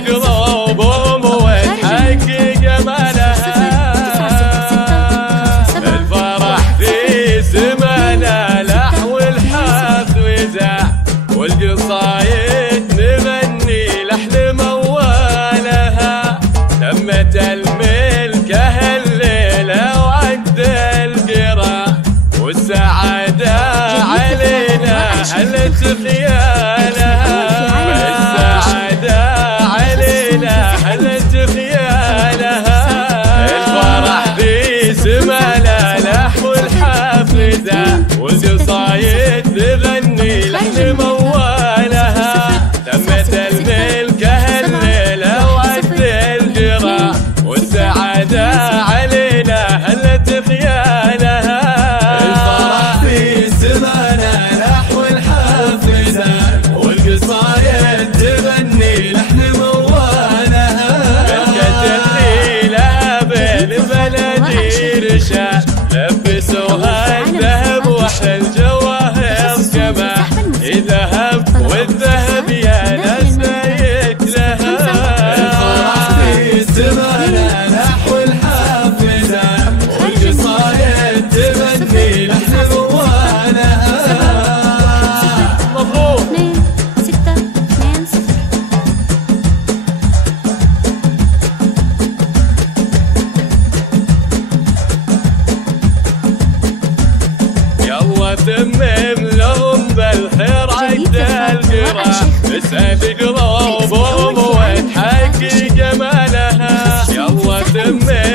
قلوبهم وتحقق جمالها. الفرح في زمانه لحو الحفل وزع والقصايد نغني لحن موالها. تمت الملكة الليلة وعد القرى والسعادة علينا هلت خيالها. السعادة علينا هلت خيالها. الفرح في زمانه لحو الحفل ذا والقصايد نغني لحن موالها. تمت الملكة الليلة وعد القرى والسعادة علينا هلت خيالها. الفرح في زمانه لحو الحفل ذا والقصايد تغني لحن موالها. بلقت الليلة بين بلدي رشا لبسوها الذهب واحلى الجواهر كمان ذهب والذهب يا ناس بيت لها. الفرح في زمانه لحو الحفل ذا والقصايد تغني لحن موالها. مبروك. 2-6-2-0. يلا تمم لهم بالخير عد القرى اسعد قلوبهم وتحقق جمالها. يلا تمم